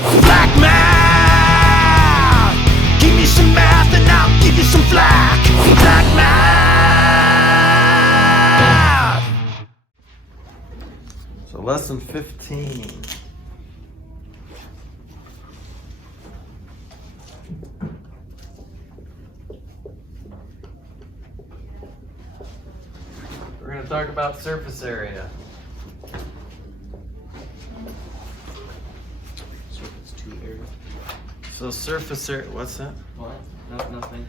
Flack math! Give me some math and I'll give you some flack. Flack math! So lesson 15. We're going to talk about surface area. Surface to area. So surface area, what's that? What? No, nothing.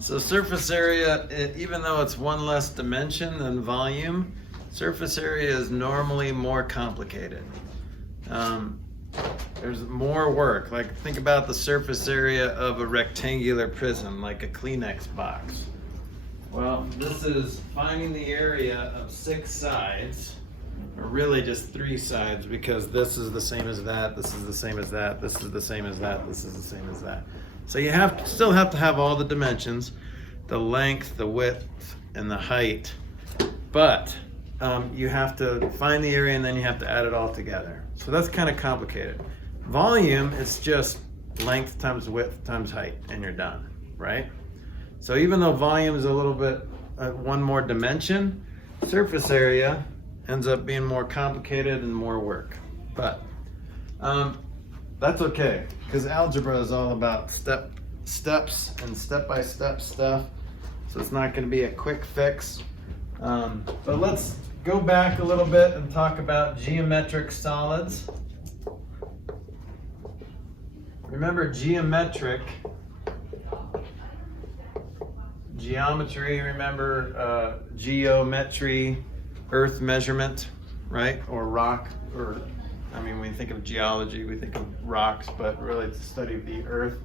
So surface area, even though it's one less dimension than volume, surface area is normally more complicated. There's more work. Like think about the surface area of a rectangular prism, like a Kleenex box. Well, this is finding the area of 6 sides, or really just 3 sides, because this is the same as that, this is the same as that, this is the same as that, this is the same as that. So you still have to have all the dimensions, the length, the width, and the height, but you have to find the area and then you have to add it all together. So that's kind of complicated. Volume, it's just length times width times height, and you're done, right? So even though volume is a little bit one more dimension, surface area ends up being more complicated and more work. But that's okay, because algebra is all about steps and step-by-step stuff. So it's not going to be a quick fix. But let's go back a little bit and talk about geometric solids. Remember geometry, remember geometry, earth measurement, right? Or rock, or I mean, when we think of geology, we think of rocks, but really it's the study of the earth.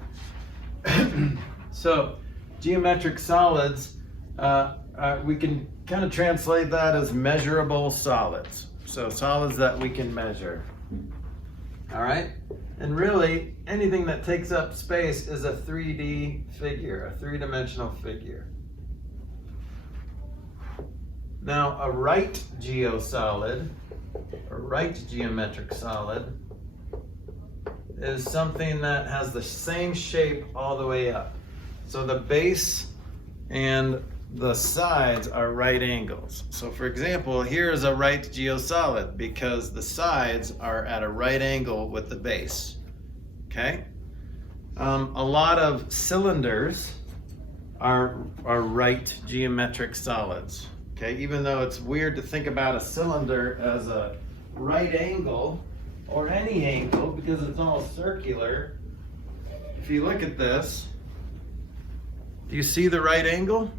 So geometric solids, we can kind of translate that as measurable solids. So solids that we can measure. All right? And really, anything that takes up space is a 3D figure, a 3-dimensional figure. Now, a right geosolid, a right geometric solid, is something that has the same shape all the way up. So the base and the sides are right angles. So for example, here's a right geosolid because the sides are at a right angle with the base. Okay? A lot of cylinders are right geometric solids. Okay? Even though it's weird to think about a cylinder as a right angle or any angle because it's all circular. If you look at this, do you see the right angle?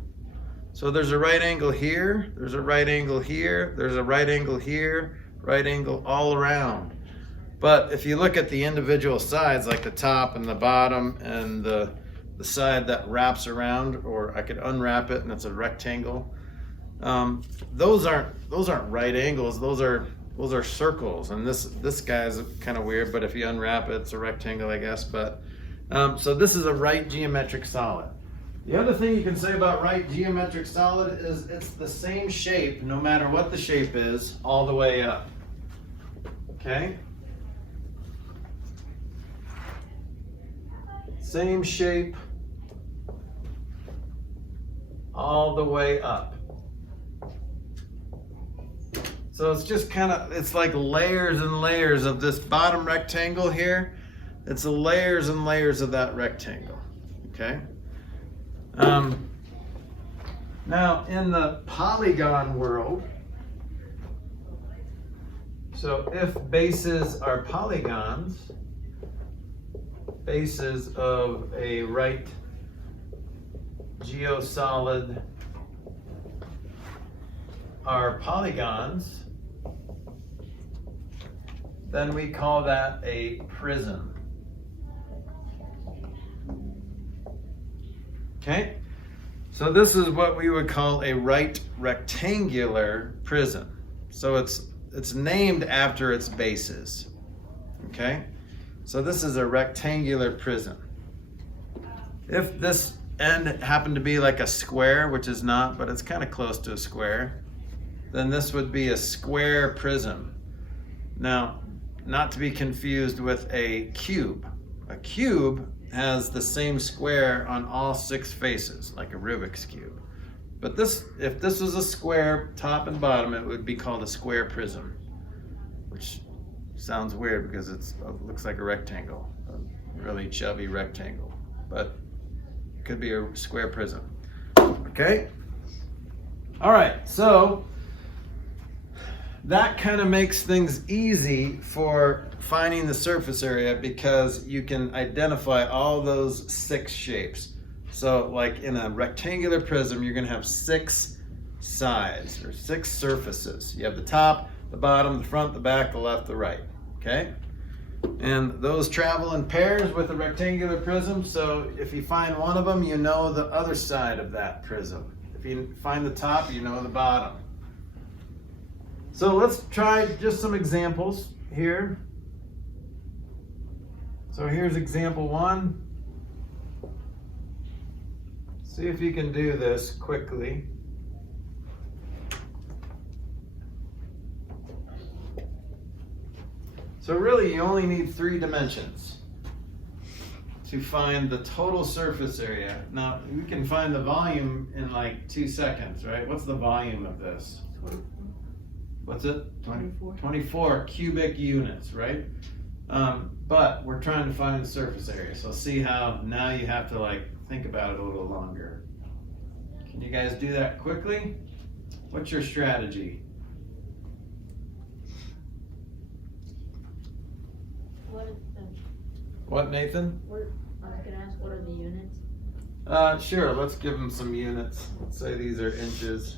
So there's a right angle here, there's a right angle here, there's a right angle here, right angle all around. But if you look at the individual sides, like the top and the bottom and the side that wraps around, or I could unwrap it and it's a rectangle, those aren't right angles, those are circles. And this guy's kind of weird, but if you unwrap it, it's a rectangle, I guess. But so this is a right geometric solid. The other thing you can say about right geometric solid is it's the same shape, no matter what the shape is, all the way up. Okay? Same shape all the way up. So it's just kind of, it's like layers and layers of this bottom rectangle here. It's layers and layers of that rectangle. Okay? Now in the polygon world, so if bases are polygons, bases of a right geosolid are polygons, then we call that a prism. Okay? So this is what we would call a right rectangular prism. So it's named after its bases. Okay? So this is a rectangular prism. If this end happened to be like a square, which is not, but it's kind of close to a square, then this would be a square prism. Now not to be confused with a cube. A cube has the same square on all 6 faces, like a Rubik's Cube. But if this was a square, top and bottom, it would be called a square prism, which sounds weird because it looks like a rectangle, a really chubby rectangle, but it could be a square prism. Okay? All right, so that kind of makes things easy for finding the surface area because you can identify all those 6 shapes. So like in a rectangular prism, you're gonna have 6 sides or 6 surfaces. You have the top, the bottom, the front, the back, the left, the right, okay? And those travel in pairs with a rectangular prism, so if you find one of them, you know the other side of that prism. If you find the top, you know the bottom. So let's try just some examples here. So here's example 1. See if you can do this quickly. So really you only need 3 dimensions to find the total surface area. Now we can find the volume in like 2 seconds, right? What's the volume of this? What's it? 24 cubic units, right? But we're trying to find the surface area. So see how now you have to like think about it a little longer. Can you guys do that quickly? What's your strategy? What, Nathan? I was gonna ask, what are the units? Sure, let's give them some units. Let's say these are inches.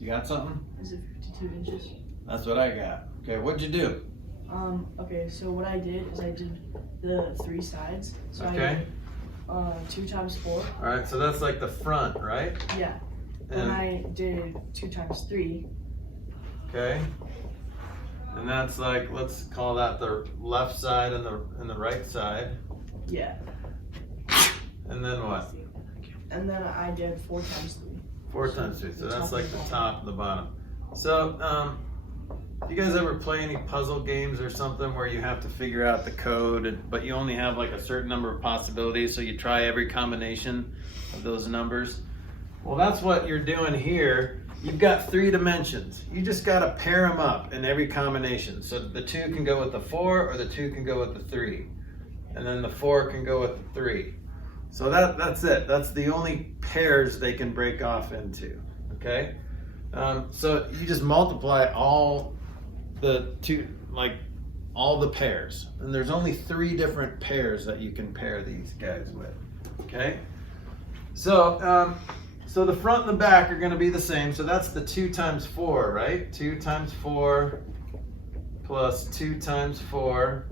You got something? Is it 52 inches? That's what I got. Okay, what'd you do? Okay, so what I did is I did the 3 sides. So Okay. I did 2 times 4. All right, so that's like the front, right? Yeah. And I did 2 times 3. Okay. And that's like, let's call that the left side and the right side. Yeah. And then what? And then I did 4 times 3. 4 times 3. So that's like the top and the bottom. So, you guys ever play any puzzle games or something where you have to figure out the code, but you only have like a certain number of possibilities, so you try every combination of those numbers? Well, that's what you're doing here. You've got 3 dimensions. You just got to pair them up in every combination. So the 2 can go with the 4, or the 2 can go with the 3. And then the 4 can go with the 3. So that's it. That's the only pairs they can break off into, okay? So you just multiply all the all the pairs. And there's only 3 different pairs that you can pair these guys with, okay? So, so the front and the back are gonna be the same. So that's the 2 times 4, right? 2 times 4 plus 2 times 4.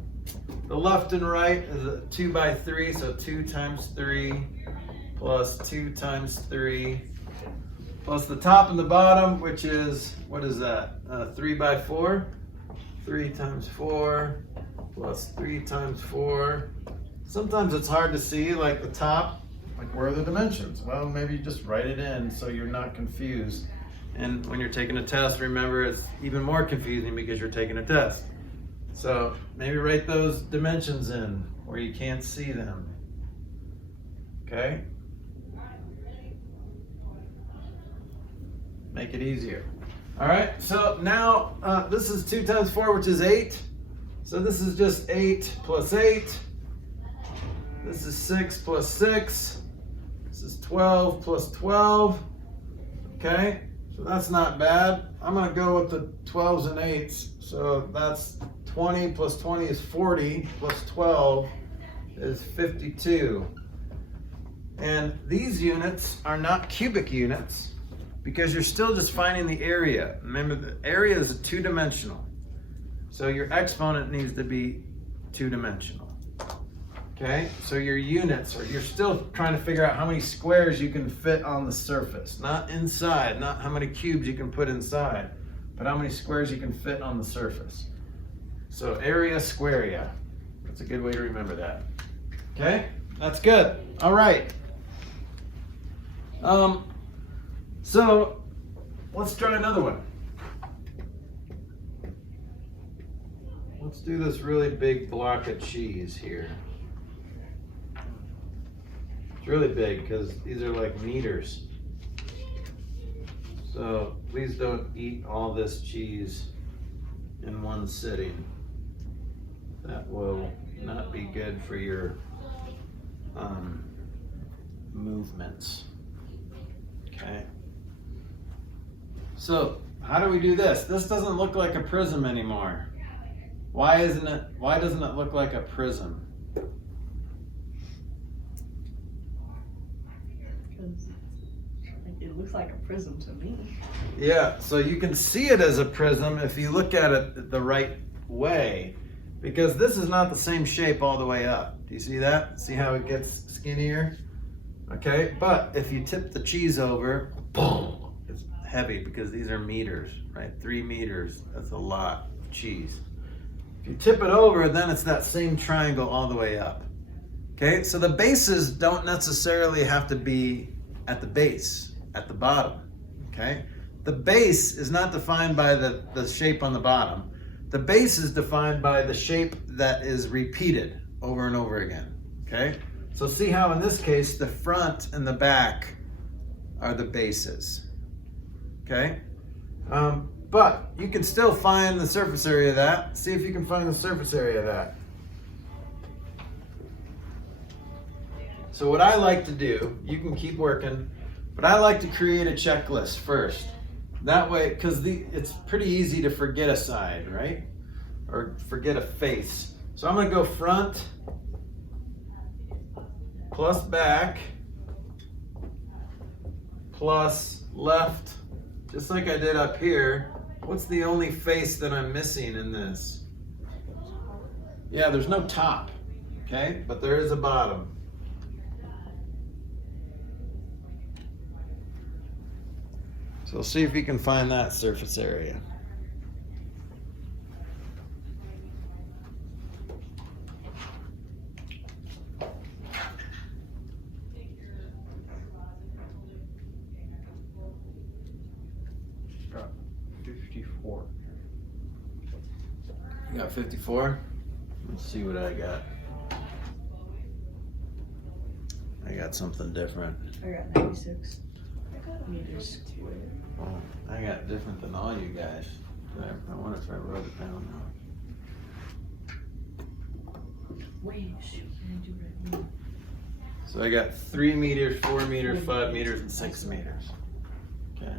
The left and right is a 2 by 3, so 2 times 3 plus 2 times 3 plus the top and the bottom, which is, what is that? 3 by 4. 3 times 4 plus 3 times 4. Sometimes it's hard to see, like the top, like where are the dimensions? Well, maybe you just write it in so you're not confused. And when you're taking a test, remember it's even more confusing because you're taking a test. So maybe write those dimensions in where you can't see them. Okay? Make it easier. All right, so now this is 2 times 4, which is 8. So this is just 8 plus 8. This is 6 plus 6. This is 12 plus 12. Okay, so that's not bad. I'm gonna go with the 12s and 8s. So that's 20 plus 20 is 40, plus 12 is 52. And these units are not cubic units because you're still just finding the area. Remember, the area is 2-dimensional. So your exponent needs to be two-dimensional. Okay, so your units, or you're still trying to figure out how many squares you can fit on the surface. Not inside, not how many cubes you can put inside, but how many squares you can fit on the surface. So area, squarea. That's a good way to remember that. Okay, that's good. All right. So let's try another one. Let's do this really big block of cheese here. It's really big because these are like meters. So please don't eat all this cheese in one sitting. That will not be good for your movements. Okay. So how do we do this? This doesn't look like a prism anymore. Why doesn't it look like a prism? Because it looks like a prism to me. Yeah, so you can see it as a prism if you look at it the right way, because this is not the same shape all the way up. Do you see that? See how it gets skinnier? Okay, but if you tip the cheese over, boom, it's heavy because these are meters, right? 3 meters, that's a lot of cheese. If you tip it over, then it's that same triangle all the way up. Okay, so the bases don't necessarily have to be at the base, at the bottom. Okay, the base is not defined by the shape on the bottom. The base is defined by the shape that is repeated over and over again. Okay, so see how in this case the front and the back are the bases. Okay, but you can still find the surface area of that. See if you can find the surface area of that. So what I like to do, you can keep working, but I like to create a checklist first. That way, because it's pretty easy to forget a side, right? Or forget a face. So I'm going to go front plus back plus left, just like I did up here. What's the only face that I'm missing in this? Yeah, there's no top, okay? But there is a bottom. So see if you can find that surface area. Got 54. You got 54? Let's see what I got. I got something different. I got 96. I got meters squared. Oh, I got different than all you guys. I wonder if I wrote it down now. Wait, shoot, can I do right now? So I got 3 meters, 4 meters, 5 meters, and 6 meters. Okay.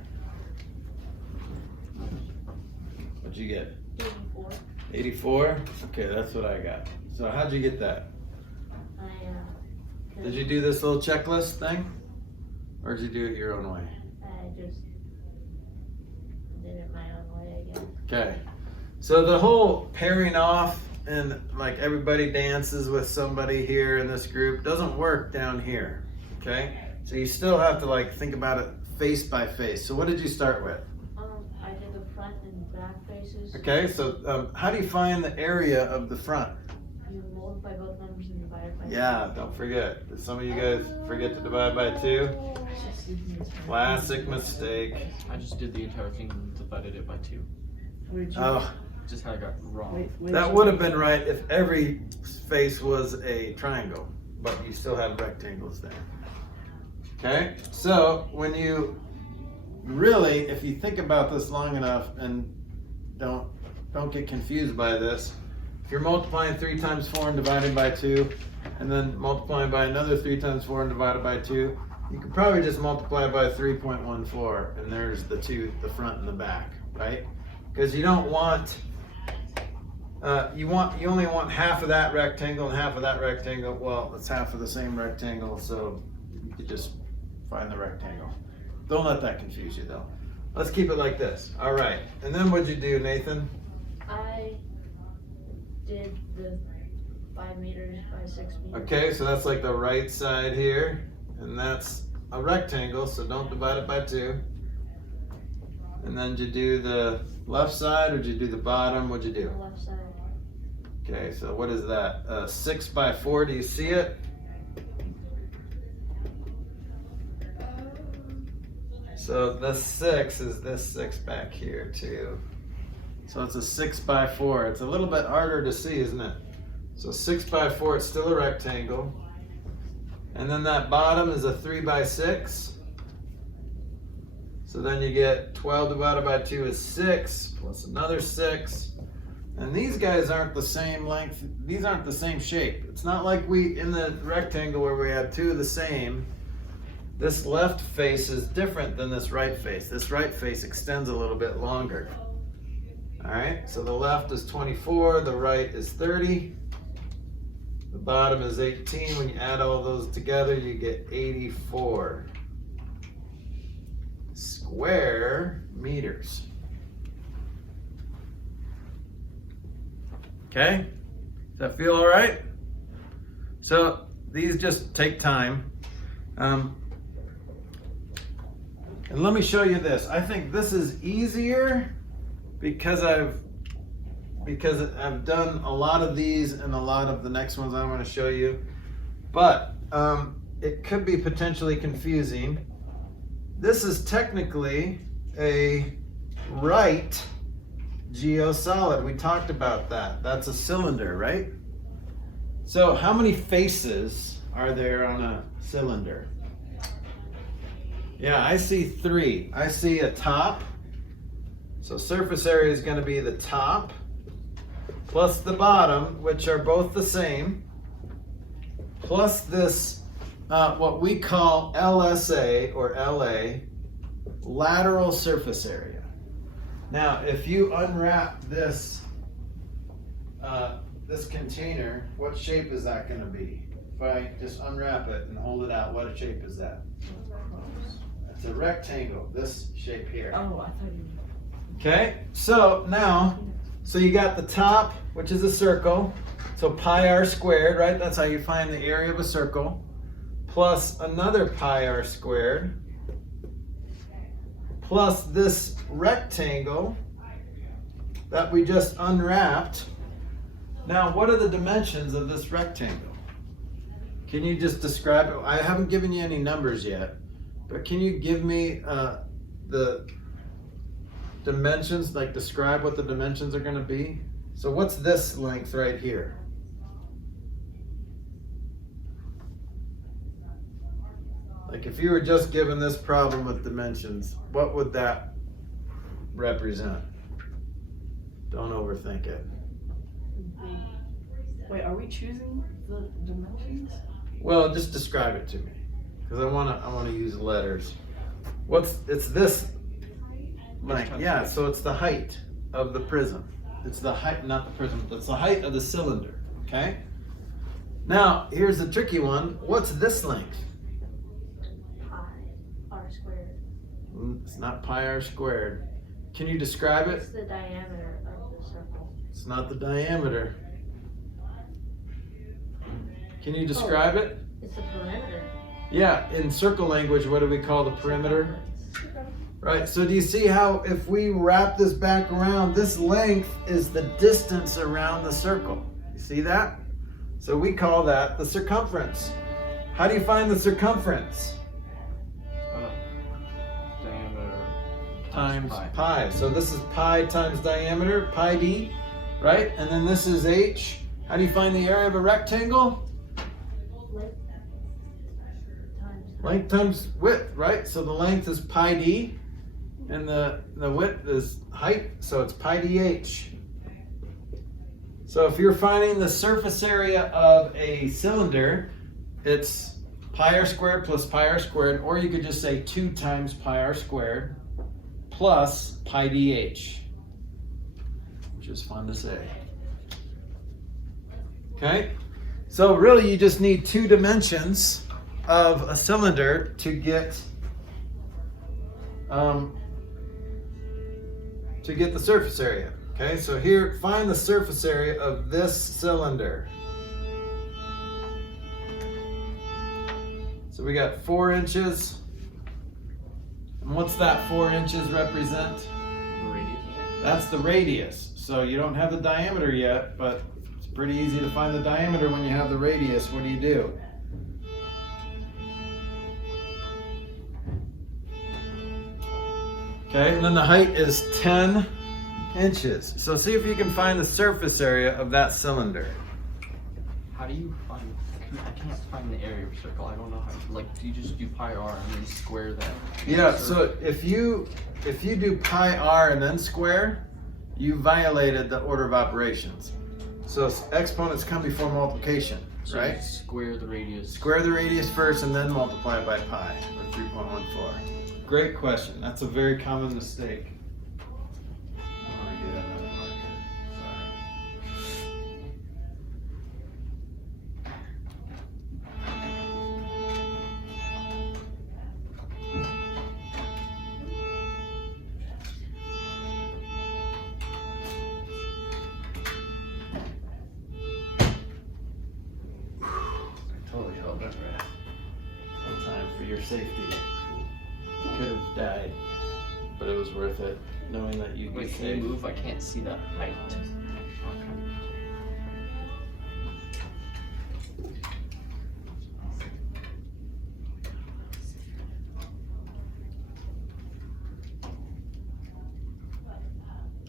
What'd you get? 84. 84? Okay, that's what I got. So how'd you get that? Did you do this little checklist thing? Or did you do it your own way? I just did it my own way, I guess. Okay. So the whole pairing off and like everybody dances with somebody here in this group doesn't work down here. Okay? So you still have to like think about it face by face. So what did you start with? I did the front and back faces. Okay, so how do you find the area of the front? You multiply both numbers and divide by 2. Yeah, don't forget. Did some of you guys forget to divide by 2? Classic mistake. I just did the entire thing and divided it by 2. What did you Oh, Just kind of got wrong. that would have been right if every face was a triangle, but you still have rectangles there. Okay, so when you really, if you think about this long enough and don't get confused by this, if you're multiplying 3 times 4 and dividing by 2, and then multiplying by another 3 times 4 and divided by 2, you could probably just multiply by 3.14, and there's the 2, the front and the back, right? Because you don't want, you only want half of that rectangle and half of that rectangle. Well, it's half of the same rectangle, so you could just find the rectangle. Don't let that confuse you though. Let's keep it like this. All right, and then what'd you do, Nathan? I did the 5 meters by 6 meters. Okay, so that's like the right side here, and that's a rectangle, so don't divide it by 2. And then did you do the left side or did you do the bottom? What'd you do? The left side. Okay, so what is that? 6 by 4, do you see it? So this 6 is this 6 back here too. So it's a 6 by 4. It's a little bit harder to see, isn't it? So 6 by 4, it's still a rectangle. And then that bottom is a 3 by 6. So then you get 12 divided by 2 is 6, plus another 6. And these guys aren't the same length, these aren't the same shape. It's not like we, in the rectangle where we have 2 of the same, this left face is different than this right face. This right face extends a little bit longer. All right, so the left is 24, the right is 30. The bottom is 18. When you add all those together, you get 84 square meters. Okay, does that feel all right? So these just take time. And let me show you this. I think this is easier because I've done a lot of these and a lot of the next ones I want to show you. But it could be potentially confusing. This is technically a right geosolid. We talked about that. That's a cylinder, right? So how many faces are there on a cylinder? Yeah, I see 3. I see a top. So surface area is going to be the top plus the bottom, which are both the same, plus this what we call LSA or LA, lateral surface area. Now, if you unwrap this this container, what shape is that going to be? If I just unwrap it and hold it out, what shape is that? It's a rectangle, this shape here. Oh, I thought you. Okay, so now, so you got the top, which is a circle, so pi r squared, right? That's how you find the area of a circle, plus another pi r squared, plus this rectangle that we just unwrapped. Now, what are the dimensions of this rectangle? Can you just describe it? I haven't given you any numbers yet, but can you give me the dimensions, like describe what the dimensions are going to be? So what's this length right here? Like if you were just given this problem with dimensions, what would that represent? Don't overthink it. Wait, are we choosing the dimensions? Well, just describe it to me, because I want to use letters. It's this length? Yeah, so it's the height of the prism. It's the height, not the prism. It's the height of the cylinder. Okay. Now here's the tricky one. What's this length? Pi r squared. It's not pi r squared. Can you describe It's it? the diameter of the circle. It's not the diameter. Can you describe it? It's the perimeter. Yeah, in circle language, what do we call the perimeter? Right, so do you see how if we wrap this back around, this length is the distance around the circle. You see that? So we call that the circumference. How do you find the circumference? Diameter Times pi. So this is pi times diameter, pi d, right? And then this is h. How do you find the area of a rectangle? Length times width, right? So the length is pi d, and the width is height, so it's pi dh. So if you're finding the surface area of a cylinder, it's pi r squared plus pi r squared, or you could just say 2 times pi r squared plus pi dh, which is fun to say. Okay, so really you just need 2 dimensions of a cylinder to get the surface area. Okay, so here, find the surface area of this cylinder. So we got 4 inches. And what's that 4 inches represent? The radius. That's the radius. So you don't have the diameter yet, but it's pretty easy to find the diameter when you have the radius. What do? Okay, and then the height is 10 inches. So see if you can find the surface area of that cylinder. How do you find? I can't find the area of a circle. I don't know how. Like, do you just do pi r and then square that? Yeah. So if you do pi r and then square, you violated the order of operations. So exponents come before multiplication, So right? you square the radius. Square the radius first and then multiply it by pi, or 3.14. Great question. That's a very common mistake. I want to get another marker. Sorry. I totally held that breath. No time for your safety. Could have died, but it was worth it, knowing that you'd be Wait, can safe. you move? I can't see the height.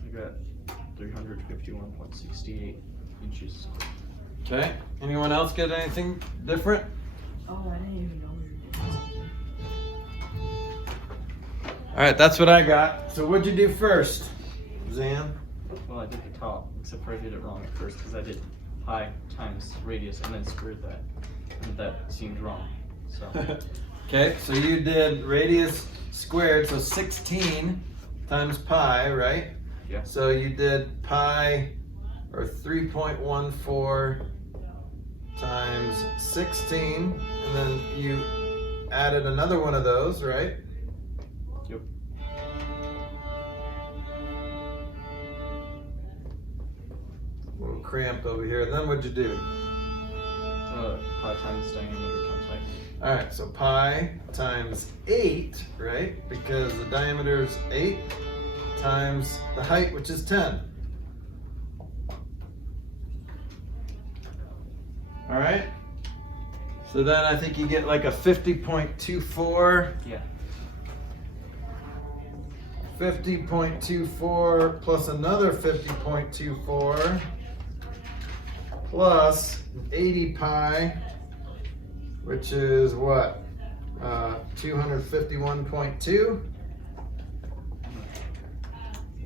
I got 351.68 inches. Okay. Anyone else get anything different? Oh, I didn't even know we were doing something. All right, that's what I got. So what'd you do first, Zan? Well, I did the top, except for I did it wrong at first because I did pi times radius and then squared that. And that seemed wrong. So Okay, so you did radius squared, so 16 times pi, right? Yeah. So you did pi, or 3.14 times 16, and then you added another one of those, right? Yep. A little cramped over here. And then what'd you do? Pi times diameter times height. All right, so pi times 8, right? Because the diameter is 8 times the height, which is 10. All right? So then I think you get like a 50.24. Yeah. 50.24 plus another 50.24 plus 80 pi, which is what? 251.2.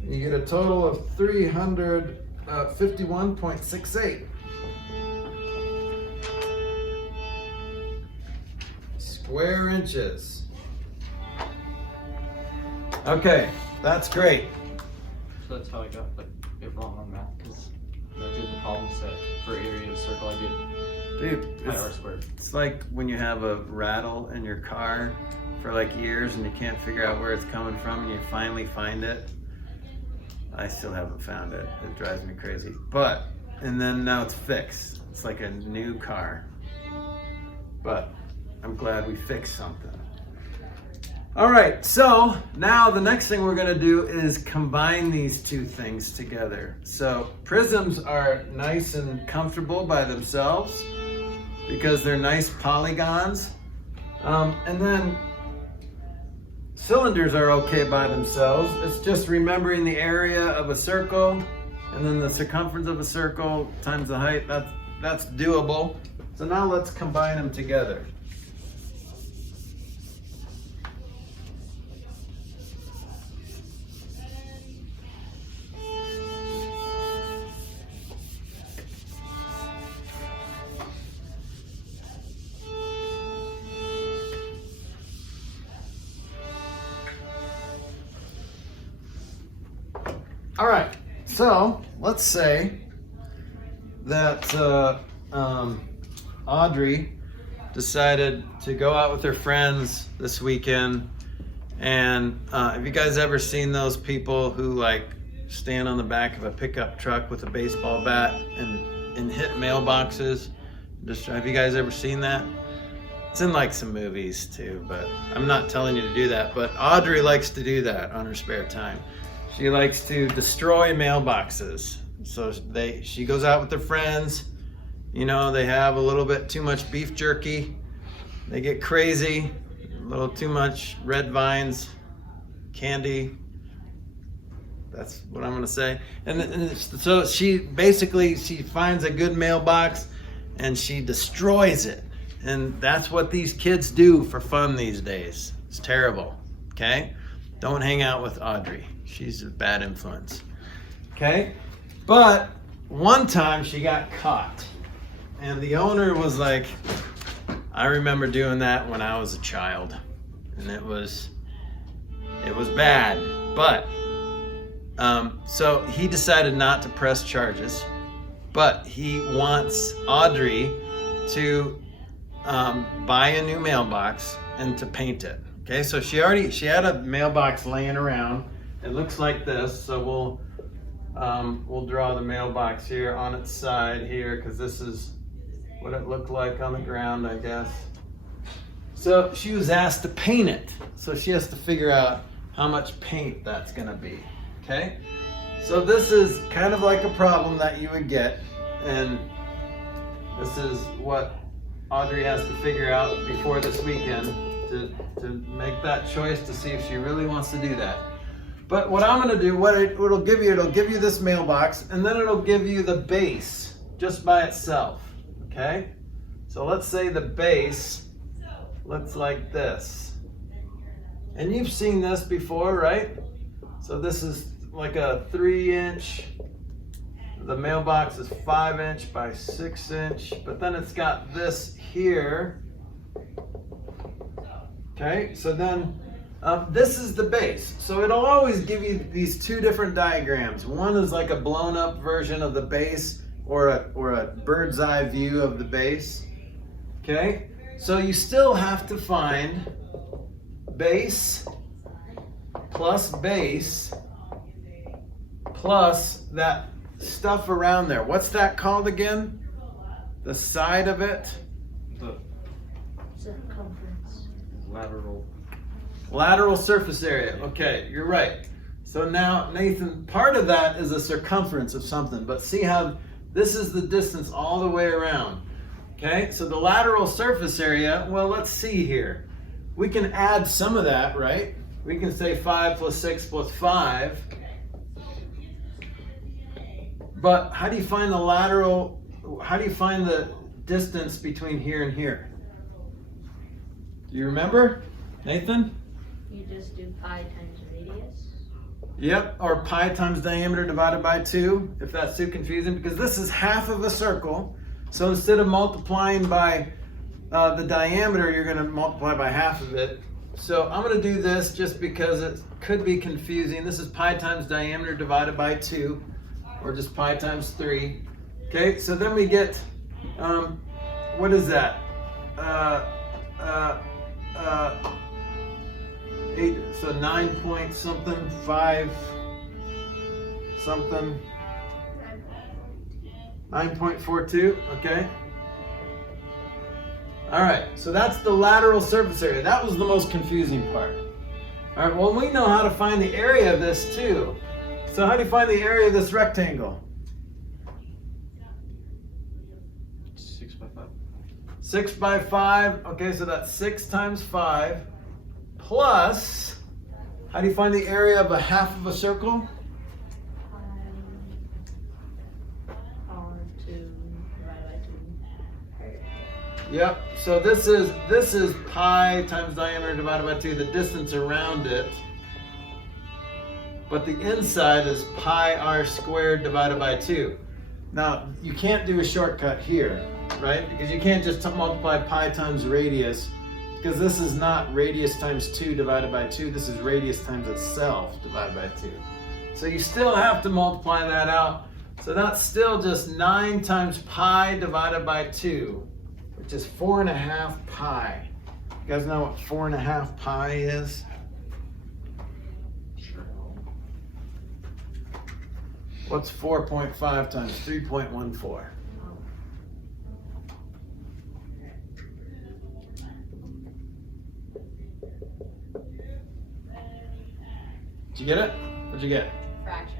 You get a total of 351.68. Square inches. Okay, that's great. So that's how I got it wrong on math because I did the problem set for area of a circle. I did Dude, pi r squared. it's like when you have a rattle in your car for like years and you can't figure out where it's coming from and you finally find it. I still haven't found it. It drives me crazy. And then now it's fixed. It's like a new car. But I'm glad we fixed something. All right, so now the next thing we're gonna do is combine these two things together. So prisms are nice and comfortable by themselves because they're nice polygons. And then cylinders are okay by themselves. It's just remembering the area of a circle and then the circumference of a circle times the height. That's doable. So now let's combine them together. All right, so let's say that Audrey decided to go out with her friends this weekend. And have you guys ever seen those people who like stand on the back of a pickup truck with a baseball bat and hit mailboxes? Have you guys ever seen that? It's in like some movies too, but I'm not telling you to do that. But Audrey likes to do that on her spare time. She likes to destroy mailboxes. So she goes out with her friends. You know, they have a little bit too much beef jerky. They get crazy, a little too much red vines, candy. That's what I'm gonna say. And so she finds a good mailbox and she destroys it. And that's what these kids do for fun these days. It's terrible, okay? Don't hang out with Audrey. She's a bad influence, okay? But one time she got caught. And the owner was like, I remember doing that when I was a child. And it was bad. But, so he decided not to press charges. But he wants Audrey to buy a new mailbox and to paint it. Okay, so she had a mailbox laying around. It looks like this. So we'll draw the mailbox here on its side here, because this is what it looked like on the ground, I guess. So she was asked to paint it. So she has to figure out how much paint that's gonna be, okay? So this is kind of like a problem that you would get, and this is what Audrey has to figure out before this weekend to make that choice to see if she really wants to do that. But what I'm gonna do, it'll give you this mailbox, and then it'll give you the base just by itself. Okay, so let's say the base looks like this. And you've seen this before, right? So this is like a 3-inch. The mailbox is 5-inch by 6-inch, but then it's got this here. Okay, so then this is the base. So it'll always give you these two different diagrams. One is like a blown up version of the base, or a bird's eye view of the base. Okay, so you still have to find base plus that stuff around there. What's that called again? The side of it? The Circumference. lateral Surface area. Okay, you're right. So now, Nathan, part of that is a circumference of something, but see how this is the distance all the way around. Okay, so the lateral surface area, well, let's see here. We can add some of that, right? We can say 5 plus 6 plus 5. But how do you find the lateral, how do you find the distance between here and here? Do you remember, Nathan? You just do pi times radius. Yep, or pi times diameter divided by 2, if that's too confusing, because this is half of a circle. So instead of multiplying by the diameter, you're going to multiply by half of it. So I'm going to do this just because it could be confusing. This is pi times diameter divided by 2, or just pi times 3. Okay, so then we get, what is that? 8, so 9 point something, 5 something, 9.42, okay? All right, so that's the lateral surface area. That was the most confusing part. All right, well, we know how to find the area of this too. So how do you find the area of this rectangle? 6 by 5. 6 by 5, okay, so that's 6 times 5, plus, how do you find the area of a half of a circle? Yep, so this is pi times diameter divided by 2, the distance around it. But the inside is pi r squared divided by 2. Now, you can't do a shortcut here, right? Because you can't just multiply pi times radius, because this is not radius times 2 divided by 2, this is radius times itself divided by 2. So you still have to multiply that out. So that's still just 9 times pi divided by 2, which is 4.5 pi. You guys know what 4.5 pi is? Sure. What's 4.5 times 3.14? Did you get it? What'd you get? Fraction.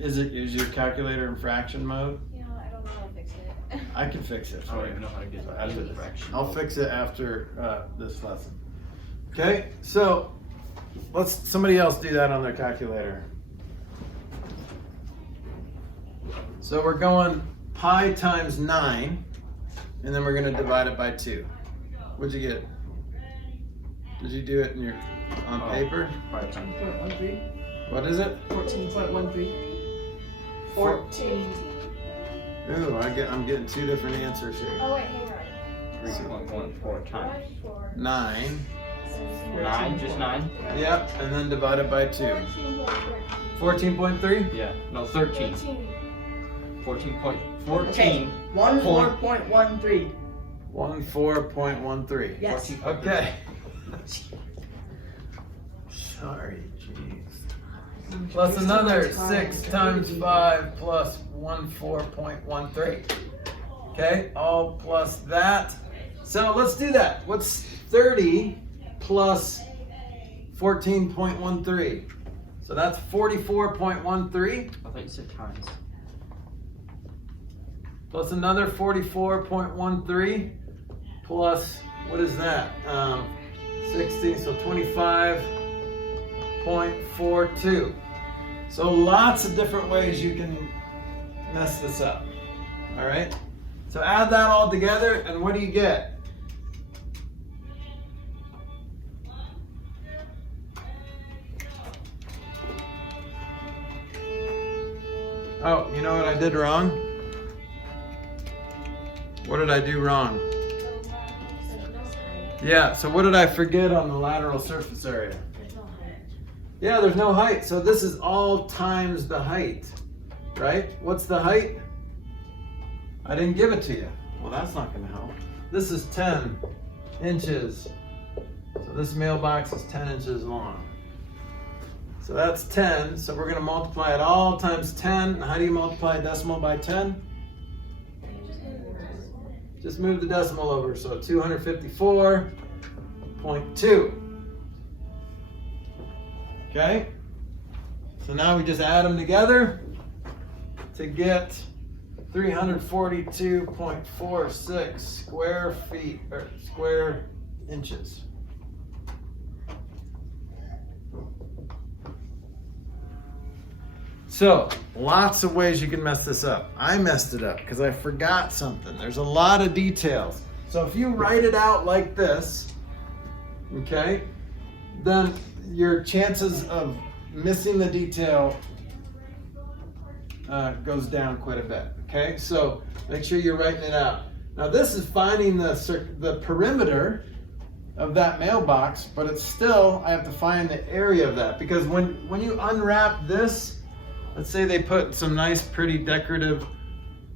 Is your calculator in fraction mode? Yeah, I don't know how to fix it. I can fix it. I don't even know how to get that into the fraction. I'll fix it after this lesson. Okay, so somebody else do that on their calculator. So we're going pi times 9, and then we're going to divide it by 2. What'd you get? Did you do it on paper? 14.13. What is it? 14.13. 14. Ooh, I'm getting 2 different answers here. Oh wait, hang on. 3.14 times. 9. 9, just 9? Yep, and then divided by 2. 14.3? Yeah. No, 13. 14.14. Okay. 14.13. 14.13. Yes. Okay. Sorry, jeez. Plus another 6 times 5 plus 14.13. Okay, all plus that. So let's do that. What's 30 plus 14.13? So that's 44.13 I thought you said times. plus another 44.13 plus, what is that? 60, so 25.42. So lots of different ways you can mess this up. All right? So add that all together, and what do you get? Oh, you know what I did wrong? What did I do wrong? Yeah, so what did I forget on the lateral surface area? There's no height. Yeah, there's no height. So this is all times the height, right? What's the height? I didn't give it to you. Well, that's not going to help. This is 10 inches. So this mailbox is 10 inches long. So that's 10. So we're going to multiply it all times 10. How do you multiply a decimal by 10? Just move the decimal over. So 254.2. Okay? So now we just add them together to get 342.46 square feet or square inches. So, lots of ways you can mess this up. I messed it up because I forgot something. There's a lot of details. So if you write it out like this, okay, then your chances of missing the detail goes down quite a bit. Okay, so make sure you're writing it out. Now this is finding the perimeter of that mailbox, but it's still, I have to find the area of that, because when you unwrap this, let's say they put some nice pretty decorative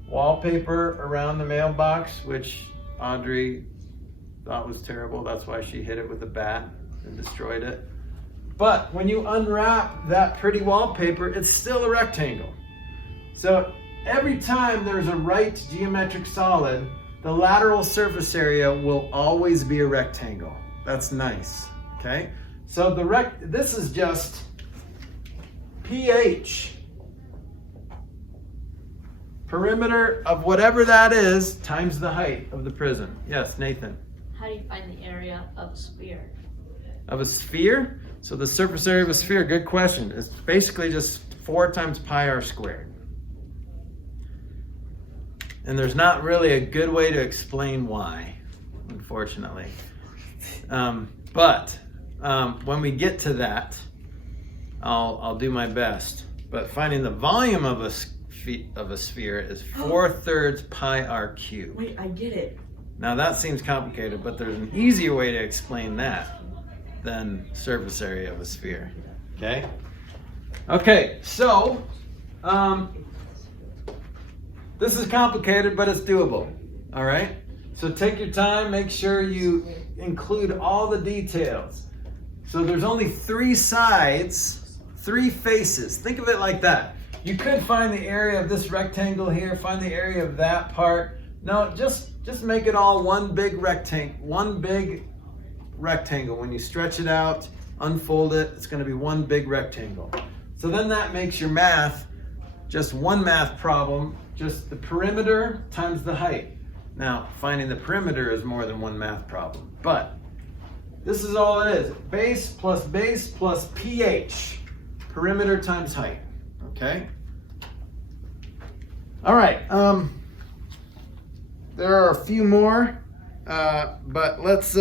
wallpaper around the mailbox, which Audrey thought was terrible. That's why she hit it with a bat and destroyed it. But when you unwrap that pretty wallpaper, it's still a rectangle. So every time there's a right geometric solid, the lateral surface area will always be a rectangle. That's nice, okay? So this is just pH, perimeter of whatever that is, times the height of the prism. Yes, Nathan? How do you find the area of a sphere? Of a sphere? So the surface area of a sphere, good question. It's basically just 4 times pi r squared. And there's not really a good way to explain why, unfortunately. But when we get to that, I'll do my best. But finding the volume of a sphere is 4/3 pi r cubed. Wait, I get it. Now that seems complicated, but there's an easier way to explain that than surface area of a sphere. Okay? Okay, so this is complicated, but it's doable. All right? So take your time, make sure you include all the details. So there's only 3 sides, 3 faces. Think of it like that. You could find the area of this rectangle here, find the area of that part. No, just make it all one big rectangle. When you stretch it out, unfold it, it's gonna be one big rectangle. So then that makes your math just one math problem, just the perimeter times the height. Now, finding the perimeter is more than one math problem, but this is all it is. Base plus pH. Perimeter times height, okay? All right, there are a few more, but let's,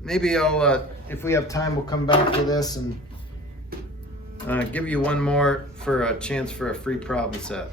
maybe I'll, if we have time, we'll come back to this and give you one more for a chance for a free problem set.